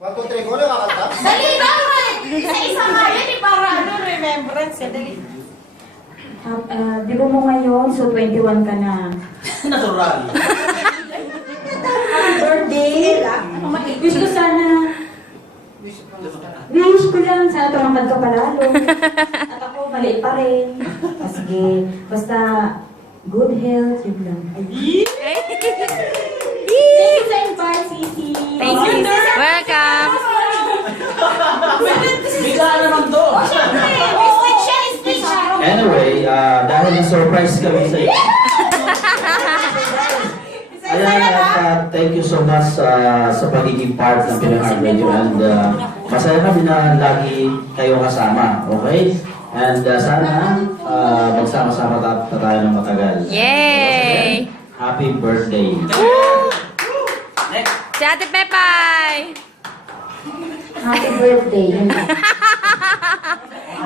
1, 2, 3, go na kakanta. Dali ba? Isa-isa nga yan eh, para ano, remembrance eh. Dali. Di ba mo ngayon, so 21 ka na. Natural. Happy birthday! Wish ko sana, wish ko lang, sana tumangkad ka palalo. At ako, maliit pa rin. Sige, basta good health, yun lang. Thank you sa invite, Sisi. Thank you. Welcome. Bigla naman to. Speech siya, speech siya. Anyway, dahil na-surprise kami sa iyo. Ayan, at thank you so much sa pagiging part ng Pinoy Heart Radio. And masaya kami na lagi kayo kasama, okay? And sana magsama-sama tayo ng matagal. Yay! Happy birthday! Si Ate Pepay! Happy birthday, yun lang.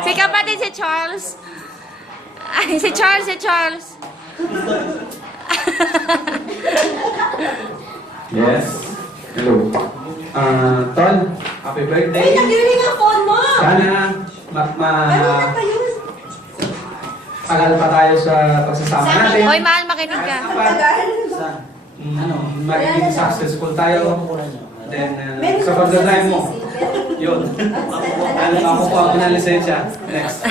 Si kapatid si Charles. Ay, si Charles. Yes. Hello. Tol, happy birthday. Ay, nagiling ang phone mo. Sana Ano na pa yun? tagal pa tayo sa pagsasama natin. Hoy, mahal, makinig ka. Magiging successful tayo. Then, sa pagdadrive mo, yun. Ako po ang pinalisensya. Next.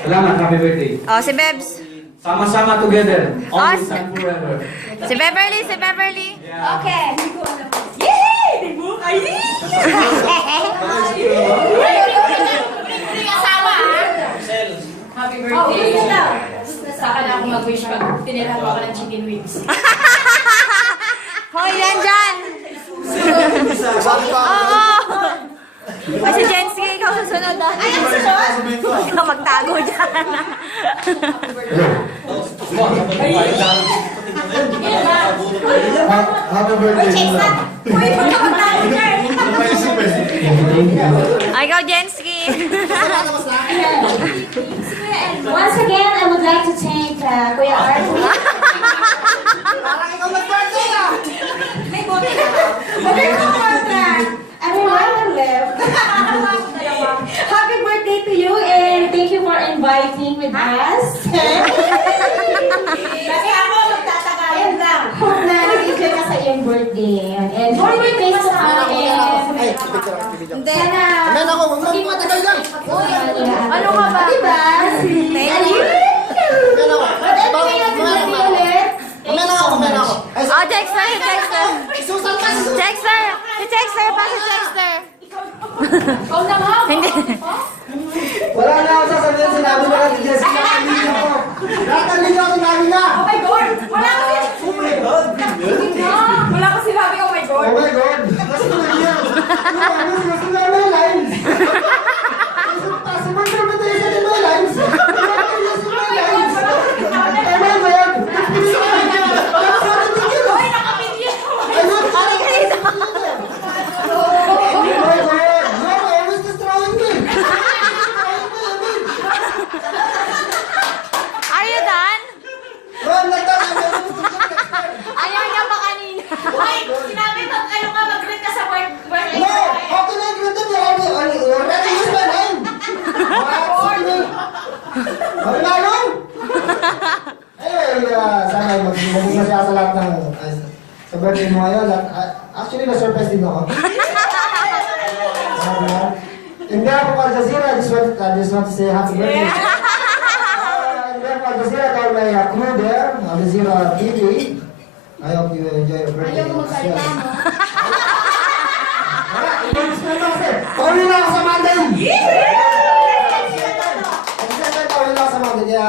Salamat, happy birthday. Oh, si Bebs. Sama-sama together. Always Oh, and forever. Si Beverly. Yeah. Okay. Yay! Dibu kayo! Hindi asawa ha? Happy Oh, birthday. gusto daw. Saka na ako mag-wish pag tinira ko ng chicken wings. Hoy, yan dyan. Sabi pa. Oo. Ay, si Jenski, ikaw susunod. Ay, ang susunod? Huwag ka magtago dyan. Happy birthday. Nila. Uy, magkakatayo dyan. Ay, ikaw, Jenski. Once again, I would like to thank Kuya Art. Parang ikaw nag-birthday ah. May bote na ba? Wala ka contract. Everyone left. Happy birthday to you And thank you for inviting with us. Kasi ako, magtatagayan lang. Hope na nag-enjoy ka sa iyong birthday. And more birthdays to come. Ay, And picture. sana Amen ako, maging matagal lang. Ano ka ba? Diba? Thank you. Amen ako. But anyway, happy birthday ulit. Amen ako. Ay, Oh, Dexter. Susan pa, Susan. Si Dexter. Ikaw na nga. Hindi. Wala na ako sasabihin, sinabi mo lang si Jessica, ang linya ko. Lahat ang linya ko sinabi na. Oh my God! Wala kasi... Oh my God. Wala kasi sabi, oh my God! Oh my God. Kasi naliya. Ano, sinusunod mo yung lines. Possible interpretation in my lines. Oh my God. Hoy, nakapidyo! Ano? Oh my God. No, always destroying me. Are you done? Ron, nagtama. Ayaw niya pa kanina. Hoy, sinabi mo, ano nga, mag-greet ka sa birthday. No, how can I greet them? You already used my name. Ano na nun? Sana maging masaya sa lahat ng sa birthday mo ngayon. Actually, na-surprise din ako. In behalf of Al Jazeera, I just want to say happy birthday. In behalf of Al Jazeera, to all my crew there, Al Jazeera TV, I hope you enjoy your birthday. Ayaw ko magsalita, no? Pauwi na ako sa Monday! Pauwi na ako sa Monday, kaya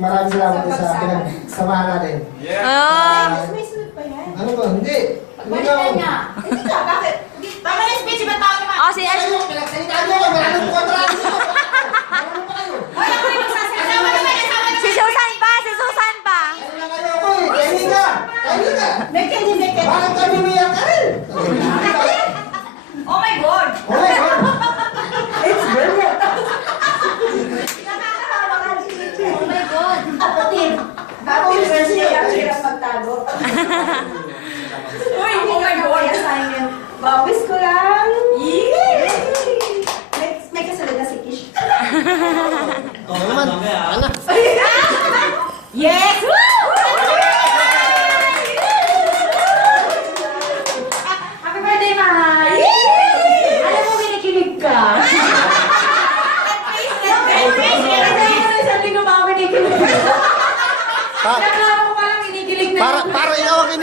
maraming salamat sa pinagsamahan natin. Oh. May sunod pa yan. Ano ba? Hindi. Hindi Balik na na ako. niya. Hindi ka, bakit? Tama na yung speech, ibang tao naman. Oh, si Kayo, pinagsalitaan niyo ako. Maraming po kontraan niyo. Maraming pa kayo. Hoy, ako yung magsasalita. Asawa naman, asawa naman. Si Susan pa. Ayun lang kayo ako eh. Kainin ka. Kainin ka. May candy, may candy. Bakit kami umiyak ka rin? Oh my God! Oh my God. It's very good. Nakakatawa ka rin. Oh my God! Kapatid, happy birthday, ang hirap magtago. Uy, oh my God! Assignment. Wish ko lang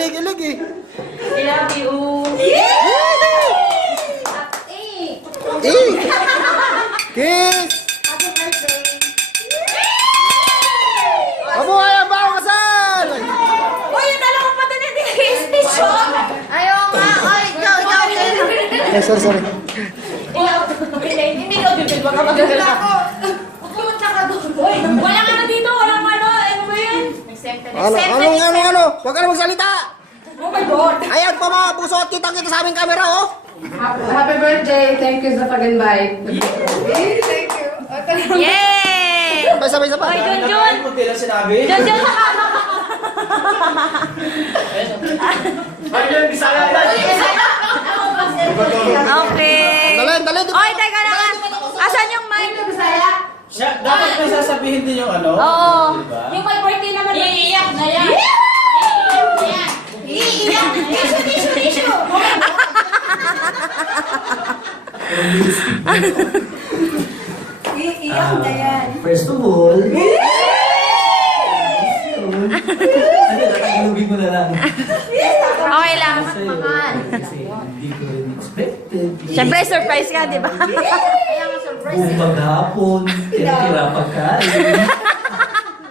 kinikilig eh. I love you. Kiss! Happy birthday. Mabuhay ang bagong kasal! Uy, yung dalawang pa din hindi speech, oh. Ayaw nga. Ay, ikaw. Eh, sorry. Hindi ka bibig, baka magagala. Pumunta ka doon. Uy, wala ka na dito, walang ano ba yun? Accepted. Ano? Huwag ka na magsalita! Oh my God. Ayan po mga puso at kitang-kita sa aming camera, oh! Happy birthday! Thank you sa pag-invite. Yay! Sabay. Uy, Junjun! Kunti lang sinabi. Junjun, nakama ka. Okay. Dali. Oy, teka lang. Asan yung mic? Dapat may sasabihin din yung ano. Oo. Diba? Yung my birthday naman, iiyak na yan. Iiyak na yan. Tissue. Iiyak na yan. First of all, ano, tatagilugin mo na lang. Okay lang. Kasi hindi ko rin expected. Siyempre, surprise ka, di ba? Kaya nga surprise. Buong maghapon, tira pagkain.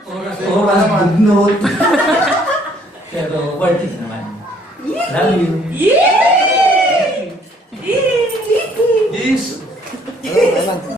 Oras bugnot. Pero worth it naman. Love you. Yes!